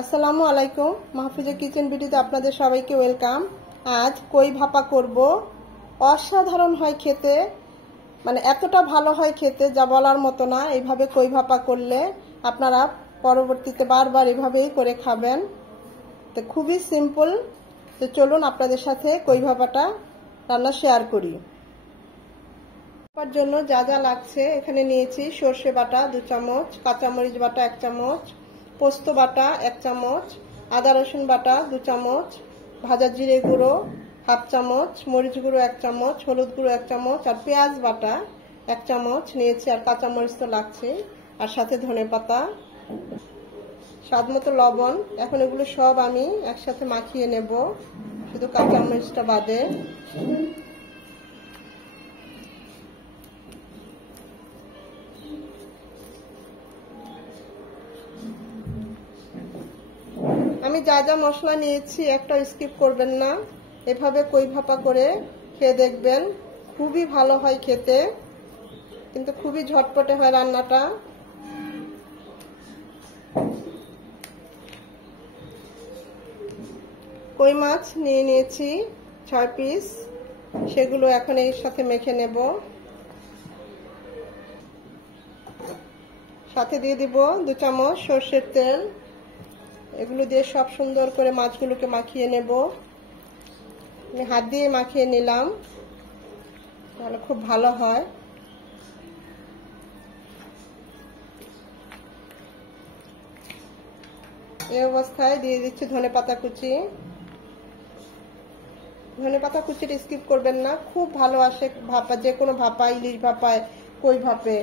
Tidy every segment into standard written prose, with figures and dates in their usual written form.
আসসালামু আলাইকুম, মাহফুজা কিচেন বিউটিতে আপনাদের সবাইকে ওয়েলকাম। আজ কই ভাপা করব। অসাধারণ হয় খেতে, মানে এতটা ভালো হয় খেতে যা বলার মতো না। এইভাবে কই ভাপা করলে আপনারা পরবর্তীতে বারবার এভাবেই করে খাবেন। তো খুবই সিম্পল। তো চলুন আপনাদের সাথে কই ভাপাটা রান্না শেয়ার করি। তার জন্য যা যা লাগছে এখানে নিয়েছি সর্ষে বাটা 2 চামচ, কাঁচামরিচ বাটা 1 চামচ, পোস্ত বাটা 1 চামচ, আদা রসুন বাটা 2 চামচ, ভাজা জিরে গুঁড়ো 1/2 চামচ, মরিচ গুঁড়ো 1 চামচ, হলুদ গুঁড়ো 1 চামচ আর পেঁয়াজ বাটা 1 চামচ নিয়েছি। আর কাঁচামরিচ তো লাগছে, আর সাথে ধনেপাতা, স্বাদ মতো লবণ। এখন এগুলো সব আমি একসাথে মাখিয়ে নেব, শুধু কাঁচামরিচটা বাদে। আমি যা যা মশলা নিয়েছি একটা স্কিপ করবেন না। এভাবে কই ভাপা করে খেয়ে দেখবেন, খুবই ভালো হয় খেতে, কিন্তু খুবই ঝটপটে হয় রান্নাটা। কই মাছ নিয়ে নিয়েছি 6 পিস, সেগুলো এখন এর সাথে মেখে নেব। সাথে দিয়ে দিব 2 চামচ সরষের তেল। এগুলো দিয়ে সব সুন্দর করে মাছগুলোকে মাখিয়ে নেব। আমি হাত দিয়ে মাখিয়ে নিলাম, তাহলে খুব ভালো হয়। এই অবস্থায় দিয়ে দিচ্ছি ধনেপাতা কুচি। ধনেপাতা কুচিটা স্কিপ করবেন না, খুব ভালো আসে ভাপা, যে কোনো ভাপা, ইলিশ ভাপায়, কই ভাপে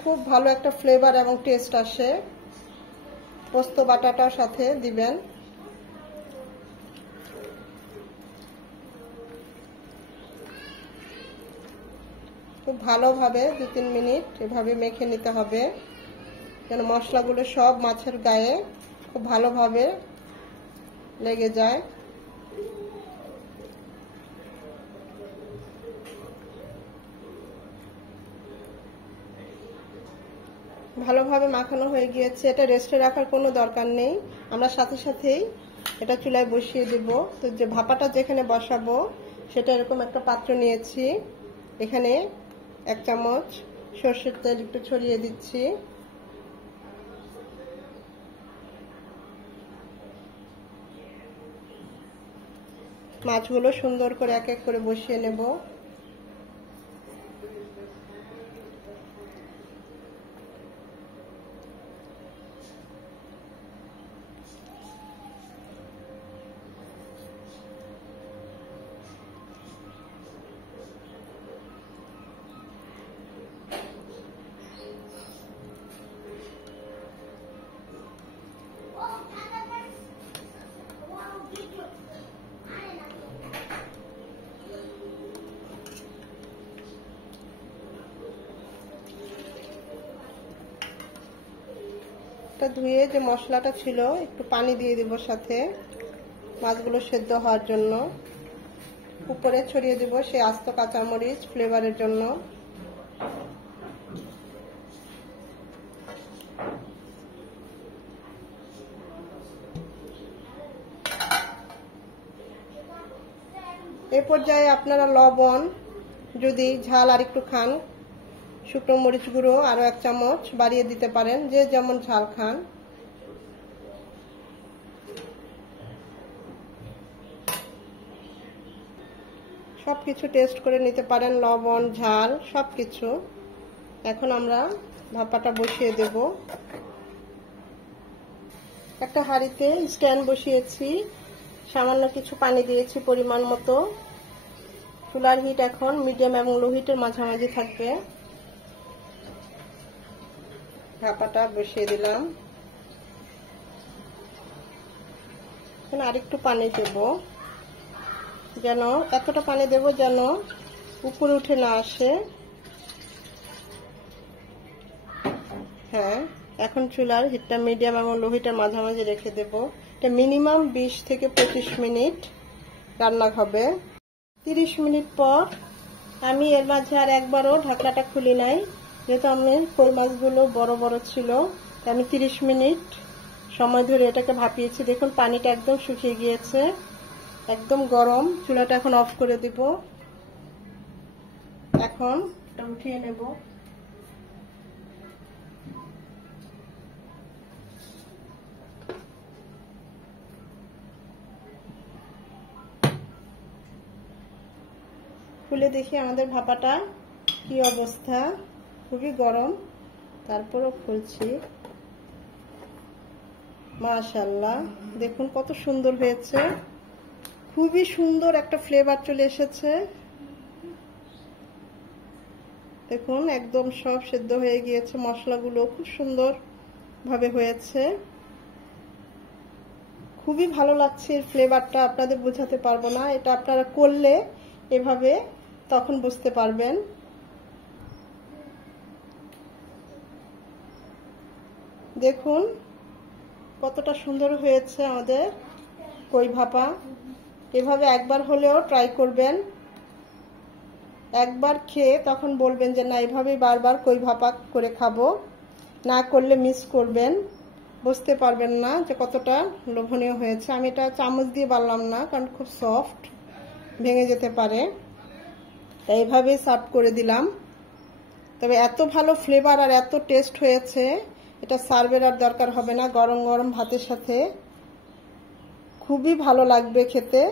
খুব ভালো একটা ফ্লেভার এবং টেস্ট আসে। পোস্ত বাটাটাও সাথে দিবেন। খুব ভালোভাবে 2-3 মিনিট এভাবে মেখে নিতে হবে, যেন মশলাগুলো সব মাছের গায়ে খুব ভালোভাবে লেগে যায়। ভালোভাবে মাখানো হয়ে গিয়েছে। এটা রেস্টে রাখার কোনো দরকার নেই, আমরা সাথে সাথেই এটা চুলায় বসিয়ে দেব। তো যে ভাপাটা যেখানে বসাবো সেটা এরকম একটা পাত্র নিয়েছি। এখানে 1 চামচ সরষের তেল একটু ছড়িয়ে দিচ্ছি। মাছগুলো সুন্দর করে এক এক করে বসিয়ে নেব। ধুয়ে যে মশলাটা ছিল একটু পানি দিয়ে দিব সাথে, মাছগুলো সেদ্ধ হওয়ার জন্য। উপরে ছড়িয়ে দিব সেই আস্ত কাঁচামরিচ ফ্লেভারের জন্য। এ পর্যায়ে আপনারা লবণ, যদি ঝাল আর একটু খান, শুকনো মরিচ গুঁড়ো আরো 1 চামচ বাড়িয়ে দিতে পারেন, যে যেমন ঝাল খান। সবকিছু টেস্ট করে নিতে পারেন, লবণ, ঝাল সবকিছু। এখন আমরা ভাপাটা বসিয়ে দেব। একটা হাঁড়িতে স্ট্যান্ড বসিয়েছি, সামান্য কিছু পানি দিয়েছি পরিমাণ মতো। চুলার হিট এখন মিডিয়াম এবং লো হিটের মাঝামাঝি থাকবে। ভাপাটা বসিয়ে দিলাম। এখন আরেকটু পানি দেব, যেন এতটা পানি দেব যেন উপরে উঠে না আসে। হ্যাঁ, এখন চুলার হিটটা মিডিয়াম এবং লো হিটের মাঝামাঝি রেখে দেব। এটা মিনিমাম 20 থেকে 25 মিনিট রান্না হবে। 30 মিনিট পর আমি এর মাঝে আর একবারও ঢাকনাটা খুলি নাই, যেহেতু আমি কই মাছগুলো বড় বড় ছিল। আমি 30 মিনিট সময় ধরে এটাকে ভাপিয়েছি। দেখুন পানিটা একদম শুকিয়ে গিয়েছে, একদম গরম। চুলাটা এখন অফ করে দিব। এখন এটা উঠিয়ে নেব। খুলে দেখি আমাদের ভাপাটা কি অবস্থা। খুবই গরম, তারপরও খুলছি। মাশাআল্লাহ, দেখুন কত সুন্দর হয়েছে। খুবই সুন্দর একটা ফ্লেভার চলে এসেছে। দেখুন একদম সব সেদ্ধ হয়ে গিয়েছে, মশলাগুলো খুব সুন্দর ভাবে হয়েছে। খুবই ভালো লাগছে এর ফ্লেভারটা, আপনাদের বোঝাতে পারবো না। এটা আপনারা করলে এভাবে তখন বুঝতে পারবেন। দেখুন কতটা সুন্দর হয়েছে আমাদের কই ভাপা। এভাবে একবার হলেও ট্রাই করবেন। একবার খেয়ে তখন বলবেন যে না, এভাবেই বারবার কই ভাপা করে খাবো। না করলে মিস করবেন, বুঝতে পারবেন না যে কতটা লোভনীয় হয়েছে। আমি এটা চামচ দিয়ে বাড়লাম না, কারণ খুব সফট, ভেঙে যেতে পারে। তাই এইভাবেই সার্ভ করে দিলাম। তবে এত ভালো ফ্লেভার আর এত টেস্ট হয়েছে, এটা সার্ভের আর দরকার হবে না। গরম গরম ভাতের সাথে খুবই ভালো লাগবে খেতে।